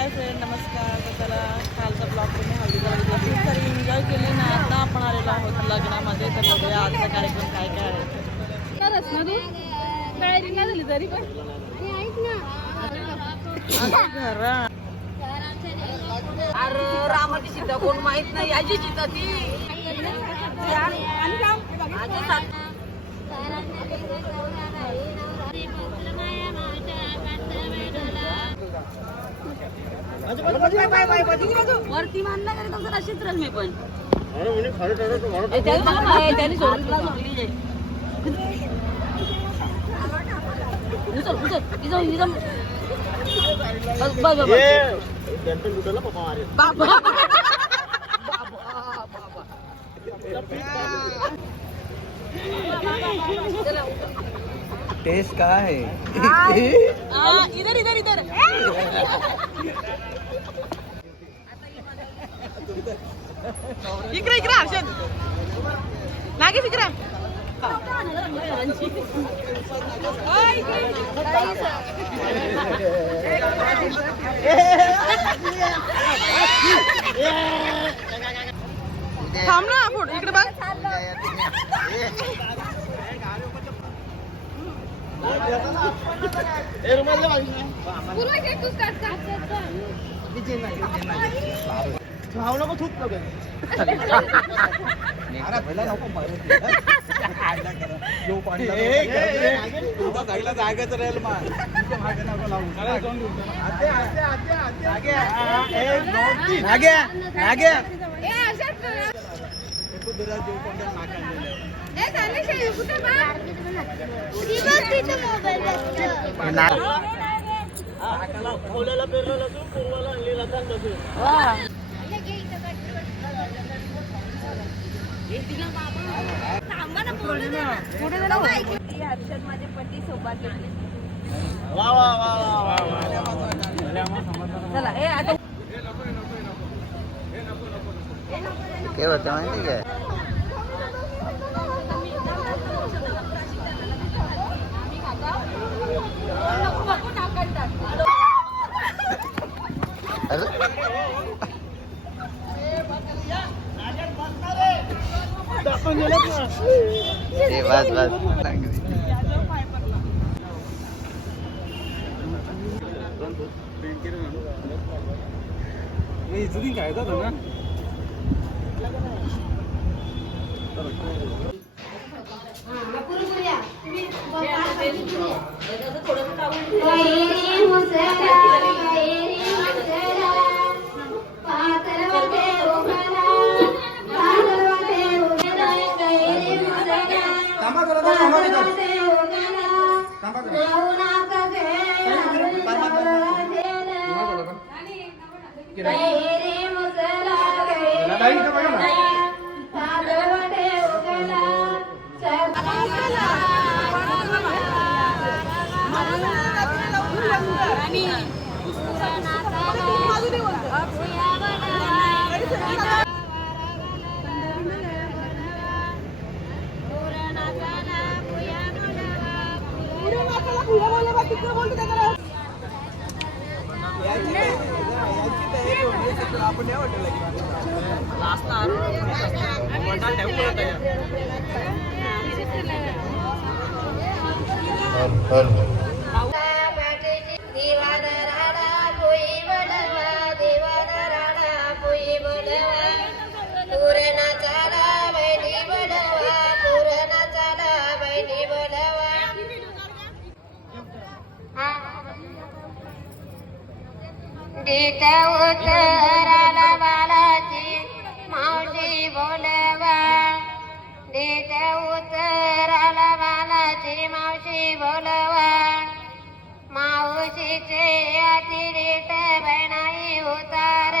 Hi friend, नमस्कार. तर चला, कालचा ब्लॉग तुम्ही हळदीला खूप सारी एन्जॉय केली ना. आता आपण आलेलो आहोत लग्नामध्ये. तर बघूया आजचा कार्यक्रम काय काय आहे. करत ना तू तयारी नाही झाली तरी पण घरा अरे रामाची सीता कोण माहित नाही. याची सीता ती वरती मानला का तसं अशीच राहील मी पण टेस्ट काय आहे? इधर इधर इधर इकडे इकडे हर्षद मागे फिकरा थांब ना फोटो इकडे बघ. जागाच राहील हर्षद माझे पती सोबत चला आता काय होतं माहिती काय? बस बस जुनी काय ना उतराला बालाची मावशी बोलवा देत उतराला बालाची मावशी बोलवा मावशीचे अतिरिक्त बनाई उतार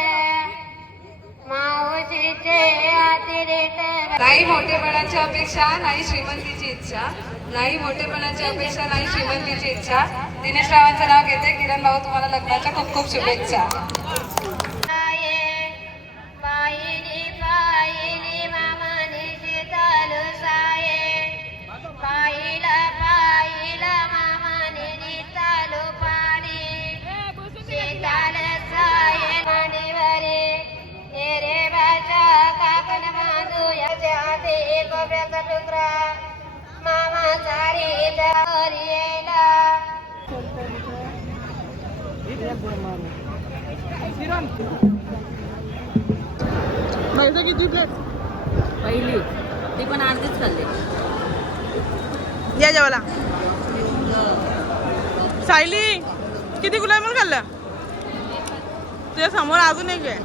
मावशीचे अतिरिक्त नाही मोठेपणाची अपेक्षा नाही श्रीमंतीची इच्छा नाही मोठेपणाची अपेक्षा नाही श्रीमंतीची इच्छा. दिनेश रावांचं नाव घेते. किरण भाऊ तुम्हाला लग्नाच्या खूप खूप शुभेच्छा. पाहिला मामाने चालू पाणी शेताला दरियेला मैदा किती प्लेट? पहिली ती पण अर्धीच खाल्ली. या जेवायला. सायली किती गुलाबजामुन खाल्लं? तुझ्या समोर अजून एक आहे.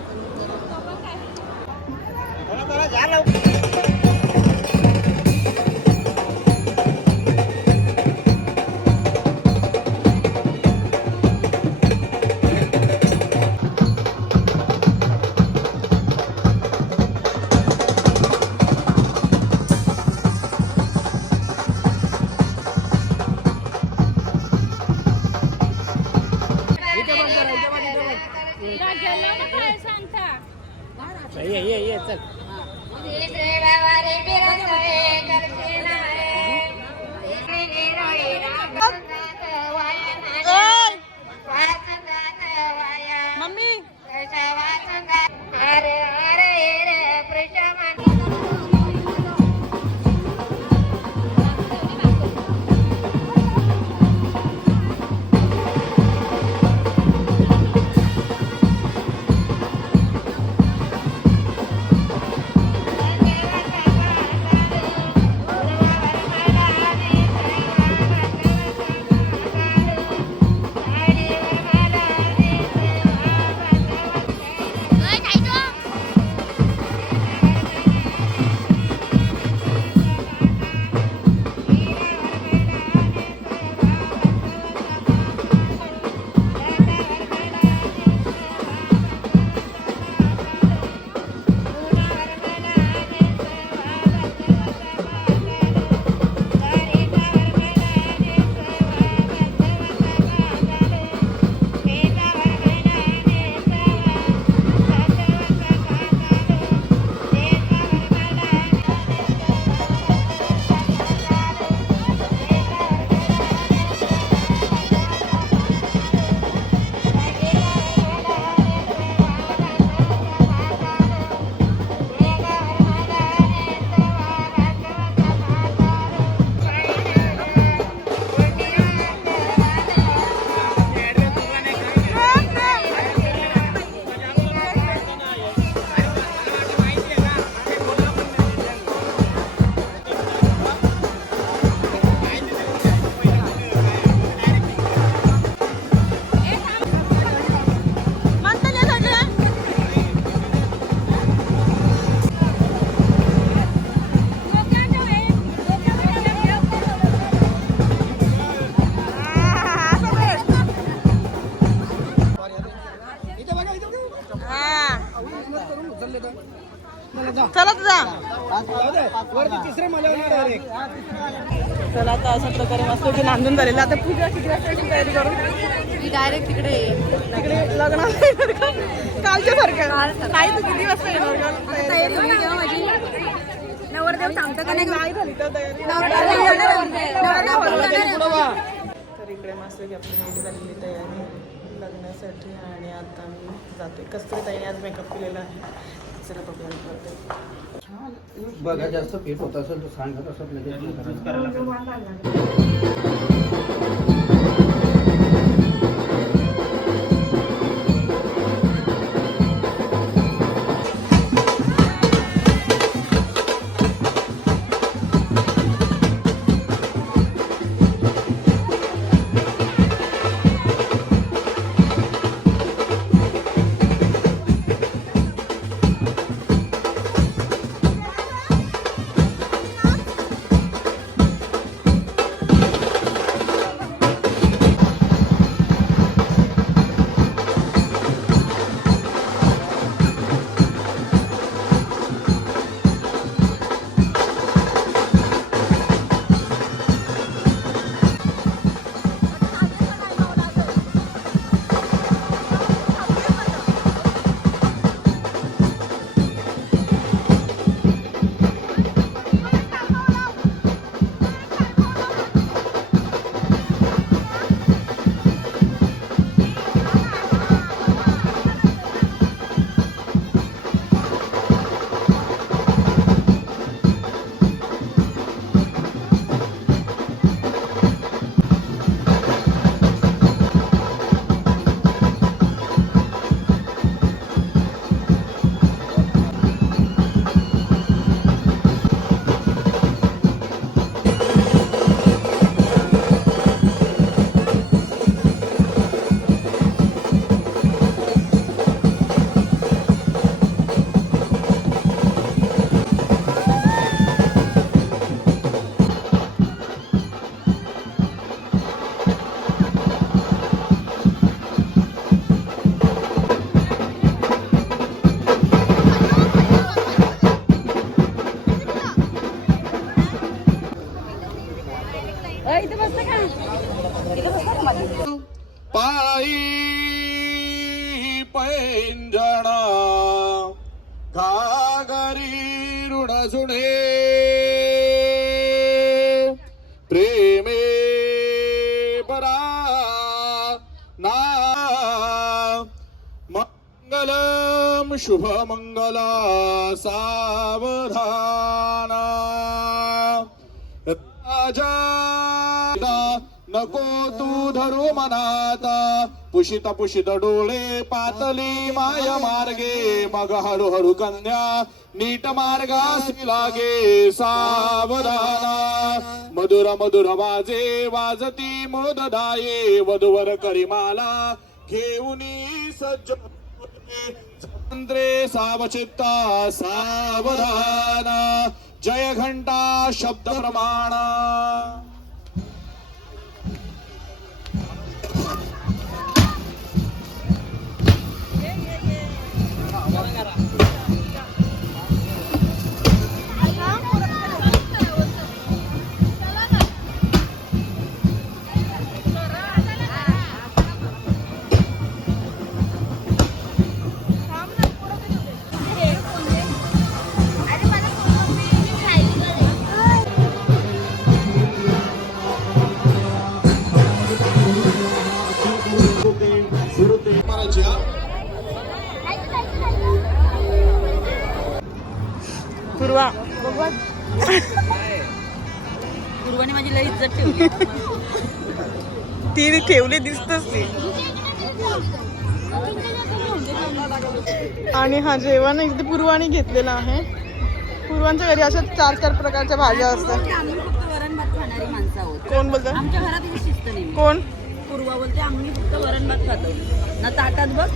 मम्मी चला तुझा. चला आता अशा प्रकारे मस्त की नांदून झालेलं. आता पूजा किती वाजता तयारी करू? डायरेक्ट तिकडे तिकडे लग्न कालच्या सारखं नाही. तू किती वाजता येणार? माझी नवरदेव सांगतो का नाही नाही झाली तर तयारी. तर इकडे मस्त की आपली रेडी झालेली तयारी लग्नासाठी. आणि आता मी जाते. कस्तुरी ताईने आज मेकअप केलेला आहे. चला बघूया. बघा जास्त पीठ होत असेल तर सांगत असं लगेच. पैंजण घागरी ऋण जुणे प्रेमे बरा ना मंगलम शुभ मंगला सावधाना राजा नको तू धरू मनाता पुशित पुशित डोळे पातली माय मार्गे मग हळूहळू कन्या नीट मार्गासी लागे सावधाना मधुर मधुर वाजे वाजती मोददाये वधूवर करिमाला घेऊनी सज्ज चंद्रे सावचित्ता सावधाना जय घंटा शब्द प्रमाणा पूर्वा पूर्वाने माझी लई इज्जत ठेवली. ती ठेवली दिसतच ती. आणि हा जेवण इथे पूर्वाने घेतलेला आहे. पूर्वांच्या घरी अशा 4-4 प्रकारच्या भाज्या असतात. आम्ही फक्त वरण भात खाणारी माणसं आहोत. कोण बोलतं? आमच्या घरात ही शिस्त नाही. कोण? पूर्वा बोलते आम्ही फक्त वरण भात खातो ना ताटात बघ.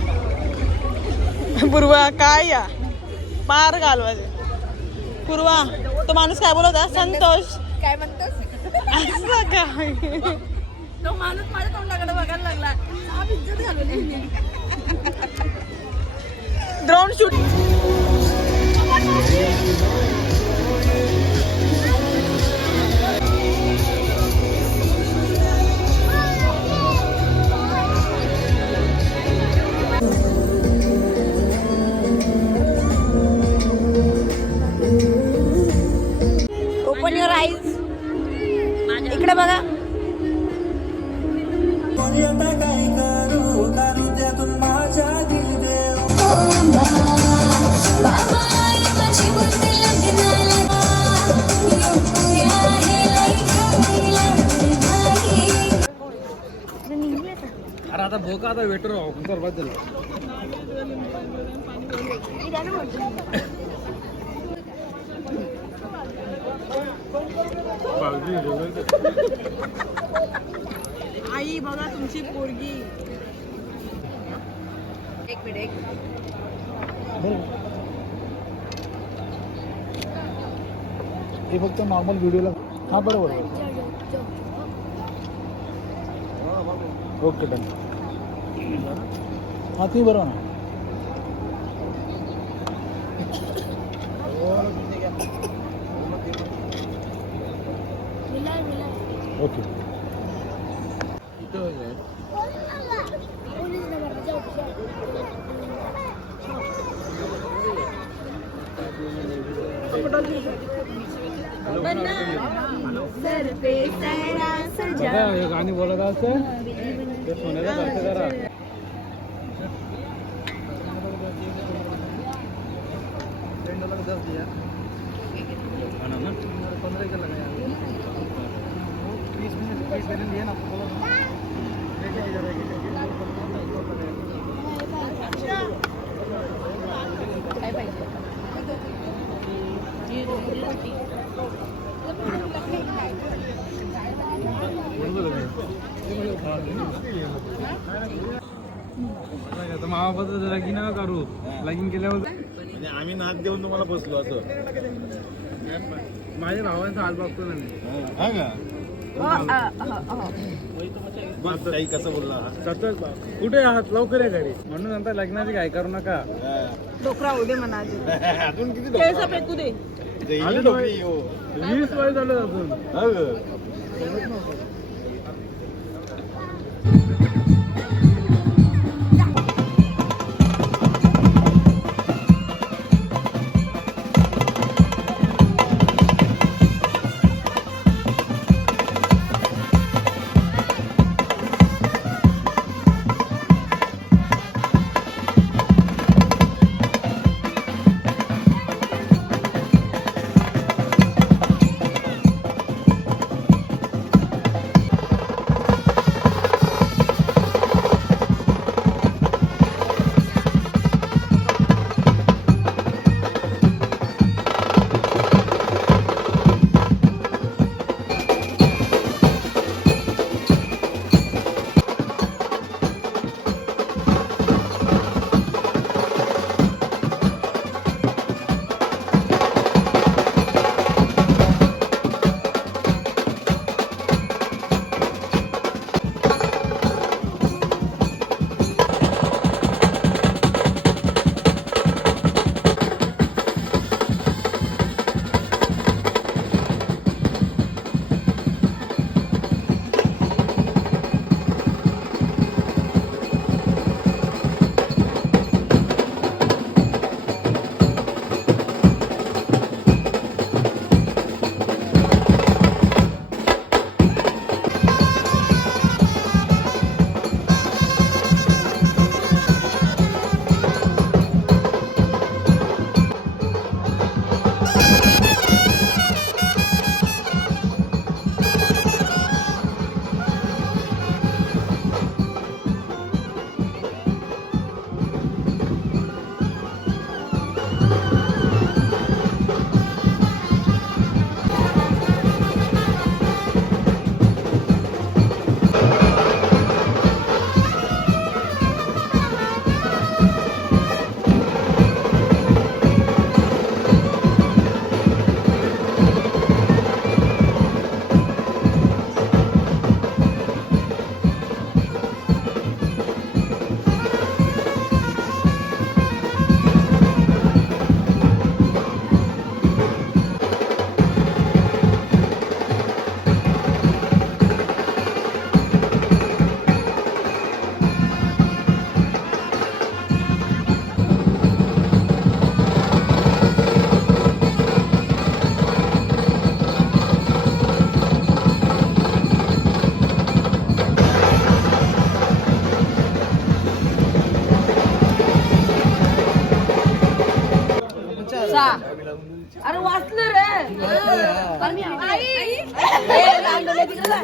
पूर्वा काय या मार घालवायचे. पूर्वा तो माणूस काय बोलत आहे? संतोष काय म्हणतोस? असं काय? तो माणूस माझ्या तोंडाकडे बघायला लागला. आप इज्जत घालवली. Drone shoot. Open your eyes. इकडे बघा. अरे आता भोका आता वेटर सर्वात झालं. आई बघा तुमची पोरगी. एक मिनिट. हे फक्त नॉर्मल व्हिडिओला. हा बरोबर. Okay done. हा ती बरोबर ना. ओके. हे गाणी बोलत असते ते सोन्याचं करते जरा. मामाबद्दल लगीन करू. लगीन केल्यावर म्हणजे आम्ही नाक देऊन तुम्हाला बसलो असं. माझ्या भावांचा हाल बघतो ना मी. कसं बोलला कुठे आहात? लवकर आहे घरी. म्हणून नंतर लग्नाची काय करू नका. डोकरा उदे म्हणा. अजून किती केळसा फेकू दे. 20 वय झालं अजून. पूर्वा अरे वाचलं रे आणि आई ए, लांडोले तिकडे जा.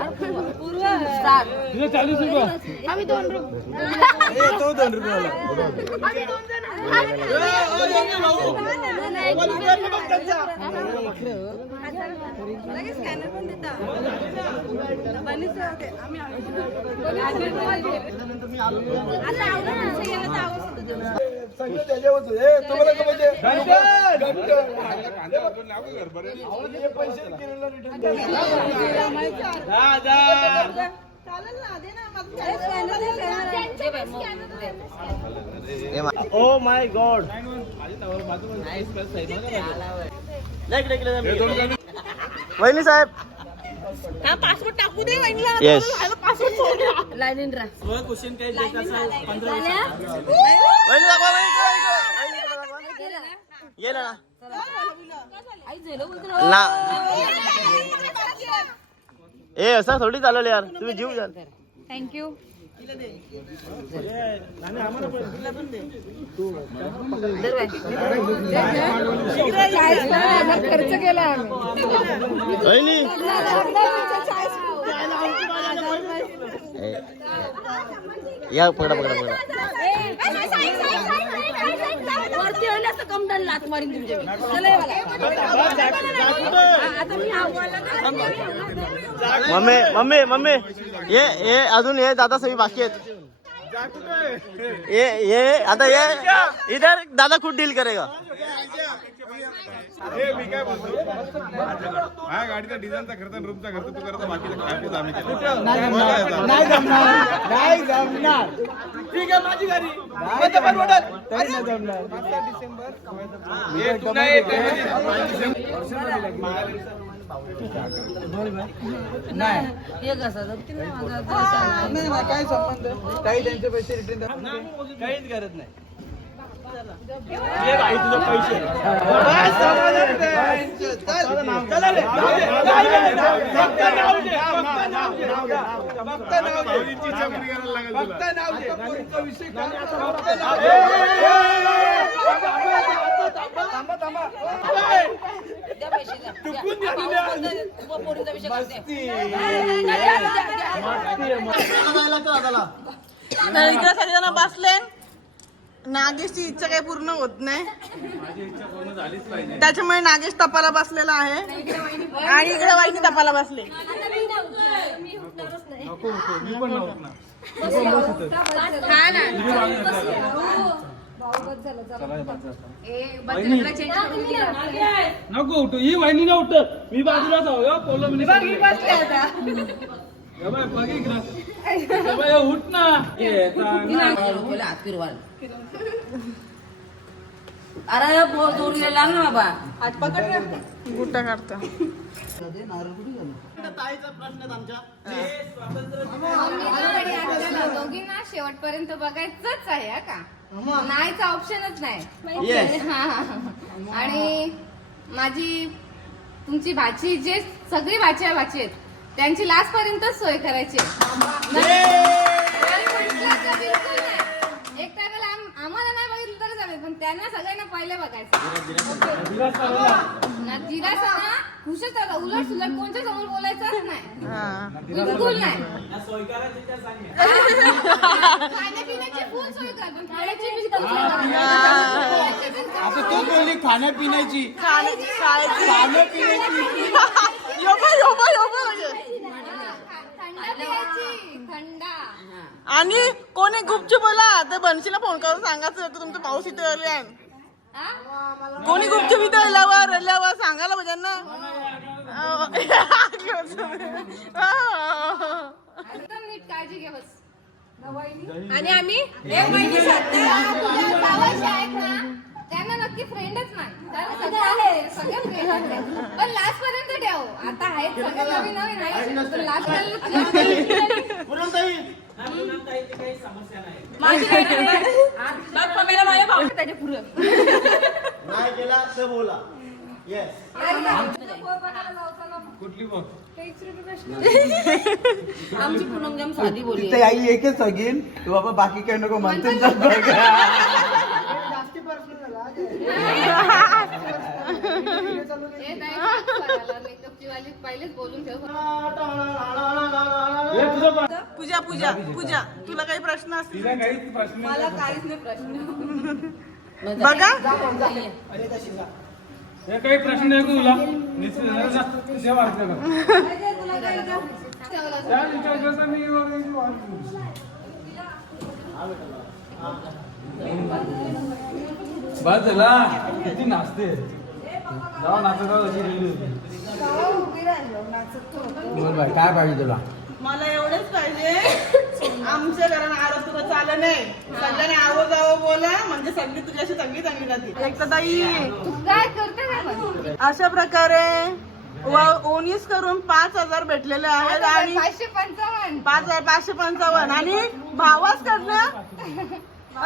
अरे पूर्वा स्टार्ट. आम्ही 2 रुपये ओ माय गॉड वहिनी साहेब पासपोर्ट टाकू दे वहिनीला. येस पासपोर्ट लाईन रा वहिनी दाखवा गेलं ना आई झालं बोलतो ना ए असं थोडी चालेल यार तुम्ही जीव द्याल थँक्यू. खर्च केला वहिनी या पकडा पकडा पकडा वरती होईल असं कमडन लात मारीन तुमच्या आता मी मम्मी मम्मी मम्मी ये अजून ये दादा सगळी बाकी आहेत ये आता ये इधर दादा खुद डील करेगा मी काय बोलतो माझ्या गाडीचा डिझाईनचा खर्च आणि रूमचा खर्च तू करतो बाकीचा खायचं आम्ही नाही जमणार. ठीक आहे माझी गाडी हे कसं जमतील ना माझा काय संबंध काही त्यांचे पैसे रिटर्न काहीच गरज नाही. इकडे सगळेजण बसले. नागेशची इच्छा काही पूर्ण होत नाही त्याच्यामुळे नागेश तपाला बसलेला आहे आणि इकडे वाईनी तपाला बसले. नको उठू ही वहिनी ना उठत मी बाजूलाच आहो पोलो उठ ना अरे जोर गेला ना बाबा हात पकड रे गुट्टा काढतो. दोघींना शेवटपर्यंत बघायचंच आहे हा का नाहीचा ऑप्शनच नाही. आणि माझी तुमची भाची जे सगळी भाची आहेत त्यांची लास्ट पर्यंतच सोय करायची. एक टायमाला आम्हाला नाही बघितलं तर चालेल पण त्यांना सगळ्यांना पहिले बघायचं. जिरासना खुशच होता उलट सुलट कोणत्या समोर बोलायचंच नाही बिलकुल नाही. खाण्यापिण्याची फुल सोय कर पण खाण्याची बिलकुल सोय कर. आता तू बोलली खाण्यापिण्याची थंड आणि कोणी गुपचूप बोला तर बनशीला फोन करून सांगायचं की तुमचा पाऊस इथे आले आहे. कोणी गुपचूप इथे रल्यावर सांगायला पाहिजे ना. एकदम नीट काळजी घे बस. आणि आम्ही आहेत ना त्यांना नक्की फ्रेंडच नाही सगळे फ्रेंड आहेत पण लास्ट पर्यंत ठेव. आता आहेत सगळे नवीन नवीन आहे लास्ट माझ्या भाऊ त्याच्या पुढं नाही केला तर बोला आमची पूनम साधी बोली तिथे आई एकच सगीन बाबा बाकी काही नको म्हणतो. मेकअपची वाली पहिलेच बोलून ठेव. हे तुझं पण. पूजा पूजा पूजा तुला काही प्रश्न असतील तिला काहीच प्रश्न नाही. मला काहीच नाही प्रश्न. बघा हे काही प्रश्न नाही का तुला निश्चित जेव्हा वाटलं का? त्या विचार करता मी वगैरे वाटलं. बस झाला किती नाचते जाऊ नाचत अशी गेली होती. बोल बाई काय पाहिजे तुला? मला एवढंच पाहिजे आमच्या घरानं आलं तुला चाललं नाही सगळ्यांनी आवं जावं बोला म्हणजे सगळी तुझ्याशी चांगली चांगली राहते एक तर ताई तू काय करते काय पण? अशा प्रकारे ओनीस करून 5,000 भेटलेले आहेत आणि 555. 5,555 आणि भावाच कडनं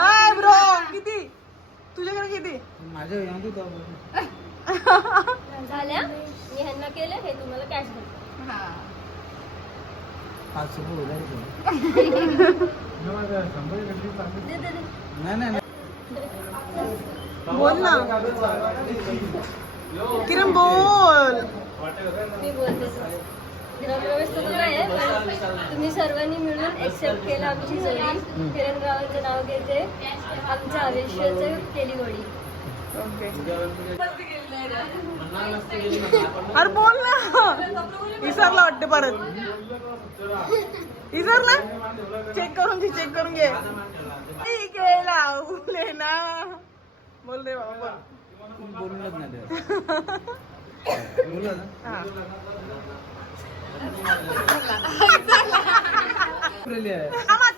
अय ब्रो किती तुझ्याकडे किती माझ्या झाल्या मी ह्यांना केलं हे तुम्हाला कॅश देतो. हा. नाही बोल ना किरण बोल मी बोलते गृहप्रवेश तर नाही आहे पण तुम्ही सर्वांनी मिळून एक्सेप्ट केलं आमची जोडी. किरण रावांचं नाव घेते आमच्या आयुष्याचं केली गोडी. अरे बोल ना विसरला वाटते परत विसरला चेक करून घे ठीक आहे लावले ना बोल रे बाबा बोलूनच नाही ते. हा.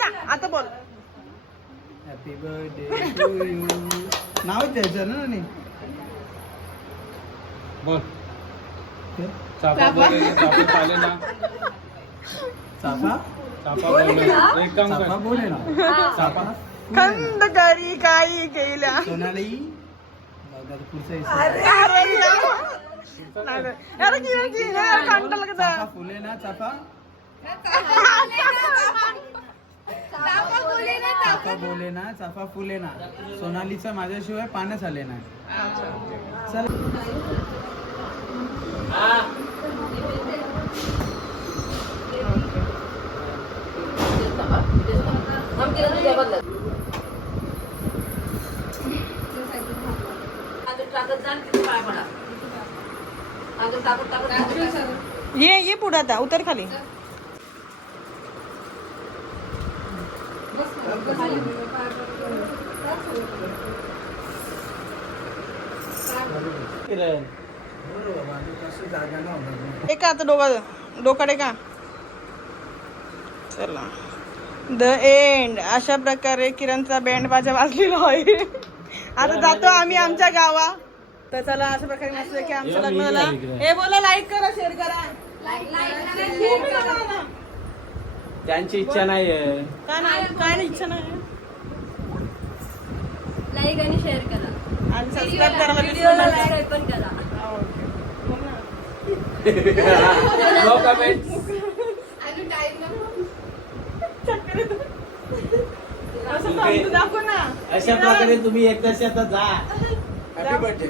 थांब आता बोल हॅपी बर्थडे टू यू. नावच द्यायचं ना नाही. बोल चापा बोले चापा चाले ना चाफा चापा बोले एक काम चाफा कर बोले ना. चाफा खंड करी काही केल्या सोनाली पुढचा अरे की खंड लगता चाफा फुले ना चाफा. चाफा बोले ना चाफा फुले ना. सोनालीचा माझ्याशिवाय पाण्याच आले ना. चल ये पुढे आता उतर खाली एक आता डोकाडे का चला द एंड. अशा प्रकारे किरणचा बँड बाजा वाजलेला आहे. आता जातो आम्ही आमच्या गावा. तर चला अशा प्रकारे मस्त की आमचं लग्न झालं. हे बोला लाईक करा शेअर करा. त्यांची इच्छा नाहीये. काय नाही इच्छा नाही लाईक आणि शेअर करा. आणि सबस्क्राईब करायला विसरू व्हिडिओला नका. लाईक पण करा. No comment. असं समजून दाखव ना अशा प्रकारे तुम्ही एकदाशी आता जा. Happy birthday.